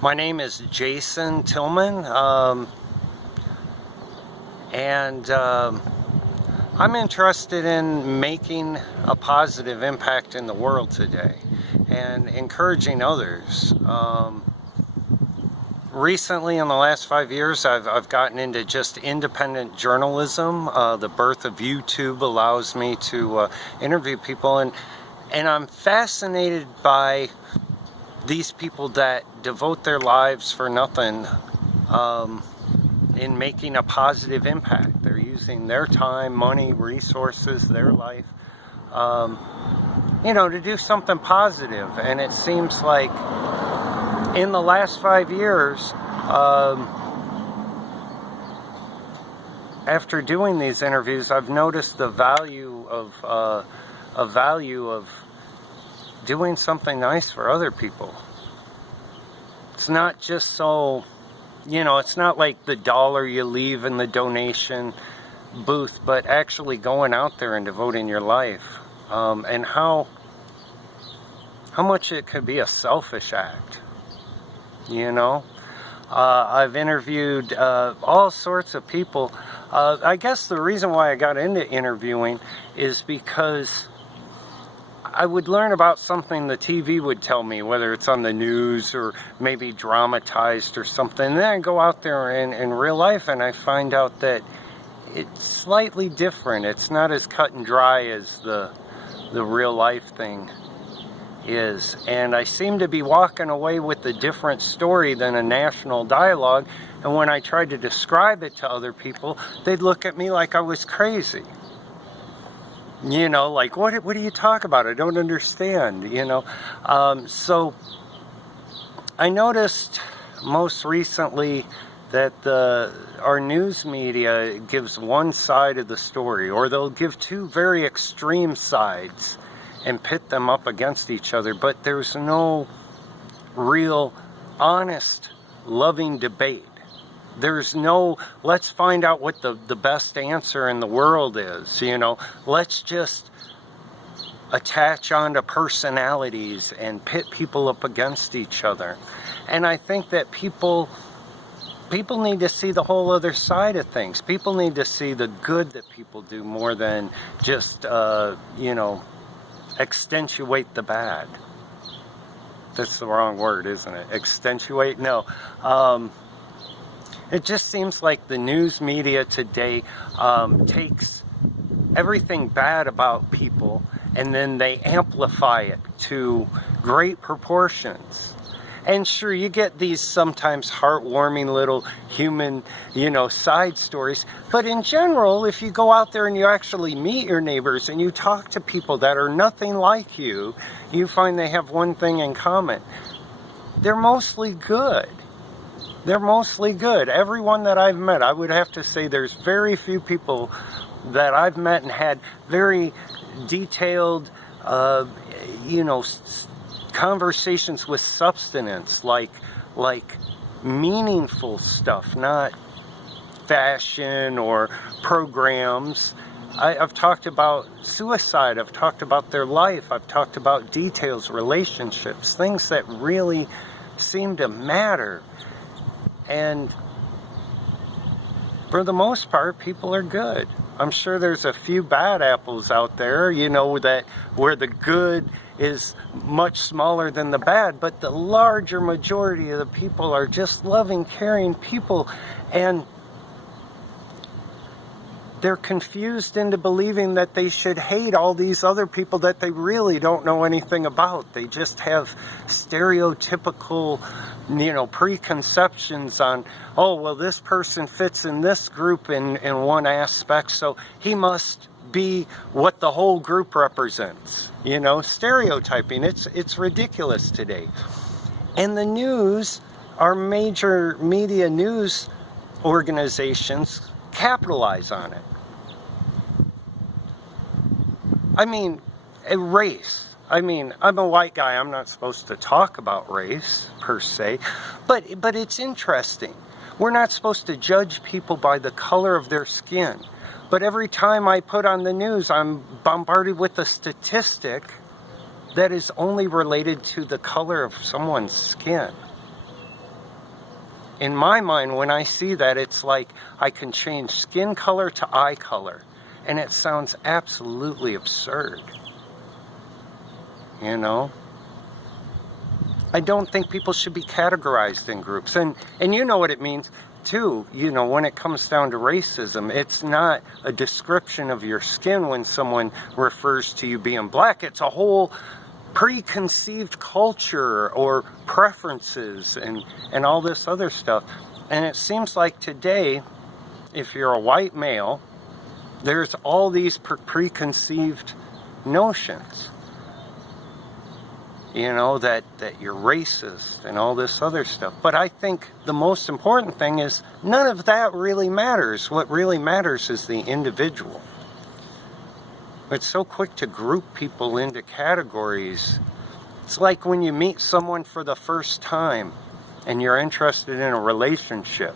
My name is Jason Tillmann, and I'm interested in making a positive impact in the world today and encouraging others. Recently, in the last 5 years, I've gotten into just independent journalism. The birth of YouTube allows me to interview people, and I'm fascinated by these people that devote their lives for nothing in making a positive impact. They're using their time, money, resources, their life, to do something positive. And it seems like in the last 5 years, after doing these interviews, I've noticed the value of doing something nice for other people. It's not just so, it's not like the dollar you leave in the donation booth, but actually going out there and devoting your life, and how much it could be a selfish act. I've interviewed all sorts of people. I guess the reason why I got into interviewing is because I would learn about something the TV would tell me, whether it's on the news or maybe dramatized or something. And then I go out there in real life and I find out that it's slightly different. It's not as cut and dry as the real life thing is. And I seem to be walking away with a different story than a national dialogue. And when I tried to describe it to other people, they'd look at me like I was crazy. Like, what do you talk about? I don't understand, So I noticed most recently that our news media gives one side of the story, or they'll give two very extreme sides and pit them up against each other, but there's no real, honest, loving debate. There's no, let's find out what the best answer in the world is, Let's just attach onto personalities and pit people up against each other. And I think that people need to see the whole other side of things. People need to see the good that people do more than just, accentuate the bad. That's the wrong word, isn't it? Accentuate? No. It just seems like the news media today takes everything bad about people and then they amplify it to great proportions. And sure, you get these sometimes heartwarming little human, side stories. But in general, if you go out there and you actually meet your neighbors and you talk to people that are nothing like you, you find they have one thing in common. They're mostly good. They're mostly good. Everyone that I've met, I would have to say there's very few people that I've met and had very detailed, conversations with substance, like meaningful stuff, not fashion or programs. I've talked about suicide. I've talked about their life. I've talked about details, relationships, things that really seem to matter. And for the most part, people are good. I'm sure there's a few bad apples out there, that where the good is much smaller than the bad, but the larger majority of the people are just loving, caring people, and they're confused into believing that they should hate all these other people that they really don't know anything about. They just have stereotypical, preconceptions on, oh, well, this person fits in this group in one aspect, so he must be what the whole group represents. Stereotyping. It's ridiculous today. And the news, our major media news organizations, capitalize on it. I mean, race. I'm a white guy. I'm not supposed to talk about race, per se. But it's interesting. We're not supposed to judge people by the color of their skin. But every time I put on the news, I'm bombarded with a statistic that is only related to the color of someone's skin. In my mind, when I see that, it's like I can change skin color to eye color. And it sounds absolutely absurd. You know? I don't think people should be categorized in groups. And you know what it means, too. You know, when it comes down to racism, it's not a description of your skin when someone refers to you being black. It's a whole preconceived culture or preferences and all this other stuff. And it seems like today, if you're a white male, there's all these preconceived notions. You know, that you're racist and all this other stuff. But I think the most important thing is none of that really matters. What really matters is the individual. It's so quick to group people into categories. It's like when you meet someone for the first time and you're interested in a relationship.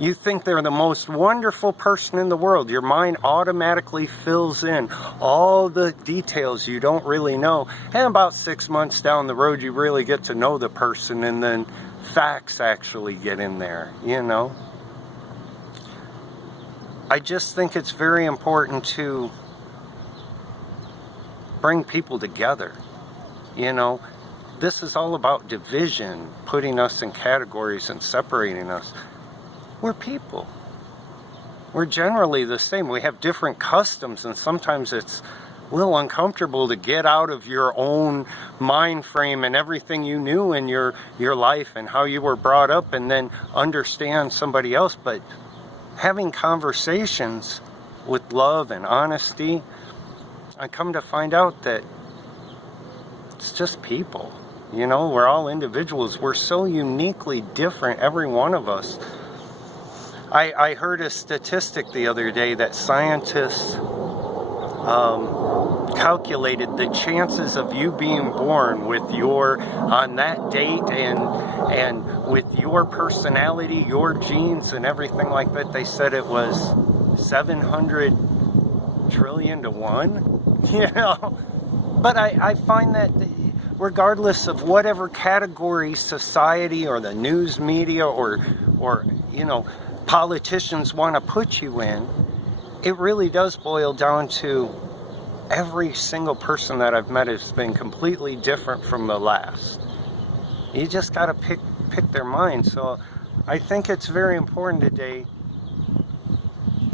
You think they're the most wonderful person in the world. Your mind automatically fills in all the details you don't really know. And about 6 months down the road, you really get to know the person, and then facts actually get in there, you know. I just think it's very important to bring people together. You know, this is all about division, putting us in categories and separating us. We're people. We're generally the same. We have different customs, and sometimes it's a little uncomfortable to get out of your own mind frame and everything you knew in your life and how you were brought up, and then understand somebody else. But having conversations with love and honesty, I come to find out that it's just people. You know, we're all individuals. We're so uniquely different, every one of us. I heard a statistic the other day that scientists calculated the chances of you being born with on that date and with your personality, your genes and everything like that. They said it was 700 trillion to 1, you know. But I find that regardless of whatever category society or the news media or you know, politicians want to put you in, it really does boil down to every single person that I've met has been completely different from the last. You just got to pick their mind. So I think it's very important today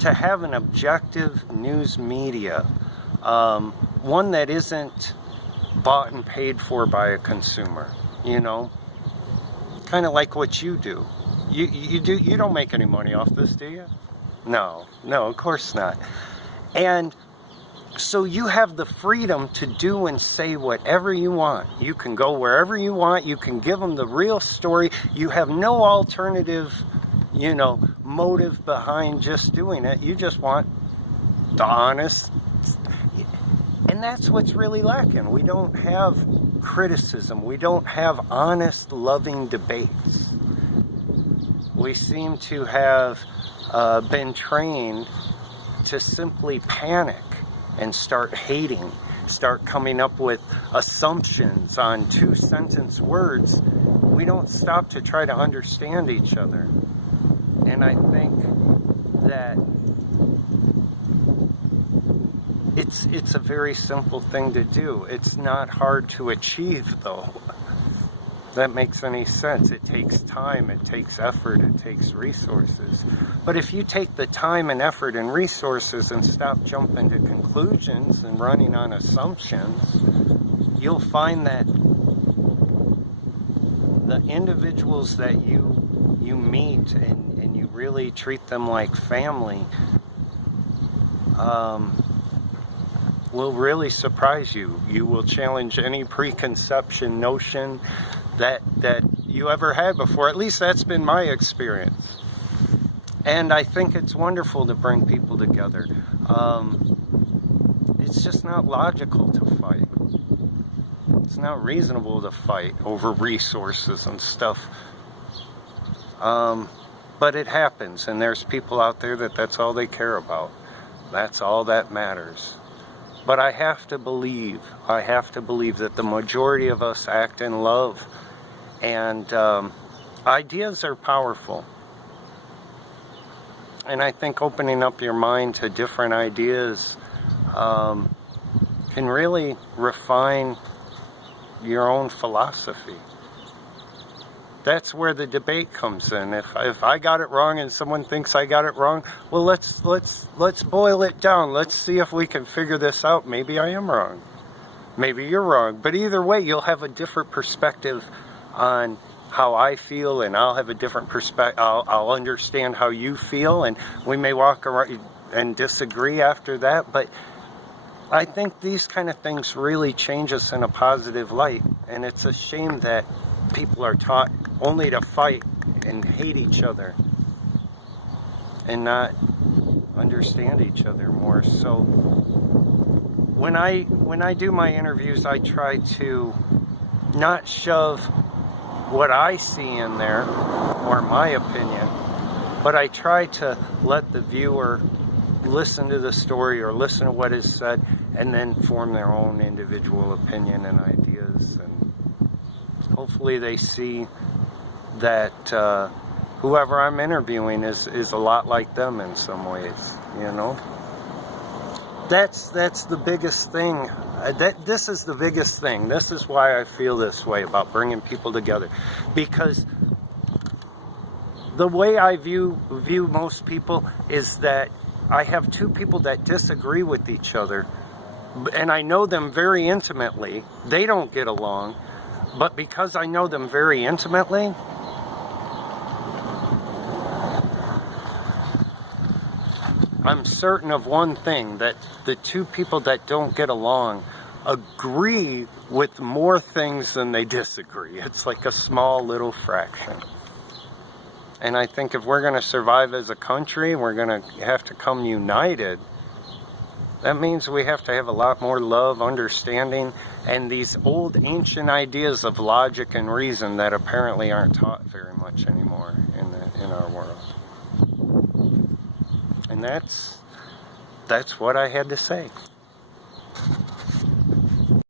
to have an objective news media, one that isn't bought and paid for by a consumer, you know, kind of like what you do. You don't make any money off this, do you? No, of course not. And so you have the freedom to do and say whatever you want. You can go wherever you want. You can give them the real story. You have no alternative, you know, motive behind just doing it. You just want the honest. And that's what's really lacking. We don't have criticism. We don't have honest, loving debates. We seem to have been trained to simply panic and start hating, start coming up with assumptions on 2-sentence words. We don't stop to try to understand each other. And I think that it's a very simple thing to do. It's not hard to achieve, though. That makes any sense. It takes time, it takes effort, it takes resources. But if you take the time and effort and resources and stop jumping to conclusions and running on assumptions, you'll find that the individuals that you meet and you really treat them like family will really surprise you. You will challenge any preconception notion that you ever had before. At least that's been my experience. And I think it's wonderful to bring people together. It's just not logical to fight. It's not reasonable to fight over resources and stuff. But it happens, and there's people out there that's all they care about. That's all that matters. But I have to believe that the majority of us act in love. And Ideas are powerful. And I think opening up your mind to different ideas can really refine your own philosophy. That's where the debate comes in. If I got it wrong and someone thinks I got it wrong, well, let's boil it down. Let's see if we can figure this out. Maybe I am wrong. Maybe you're wrong. But either way, you'll have a different perspective on how I feel, and I'll have a different perspective. I'll understand how you feel, and we may walk around and disagree after that. But I think these kind of things really change us in a positive light, and it's a shame that people are taught only to fight and hate each other and not understand each other more. So when I do my interviews, I try to not shove what I see in there or my opinion, but I try to let the viewer listen to the story or listen to what is said and then form their own individual opinion and ideas. And hopefully they see that whoever I'm interviewing is a lot like them in some ways, you know. That's the biggest thing. This is the biggest thing. This is why I feel this way about bringing people together, because the way I view most people is that I have two people that disagree with each other, and I know them very intimately. They don't get along, but because I know them very intimately, I'm certain of one thing, that the two people that don't get along agree with more things than they disagree. It's like a small little fraction. And I think if we're going to survive as a country, we're going to have to come united. That means we have to have a lot more love, understanding, and these old ancient ideas of logic and reason that apparently aren't taught very much anymore in our world. And that's what I had to say.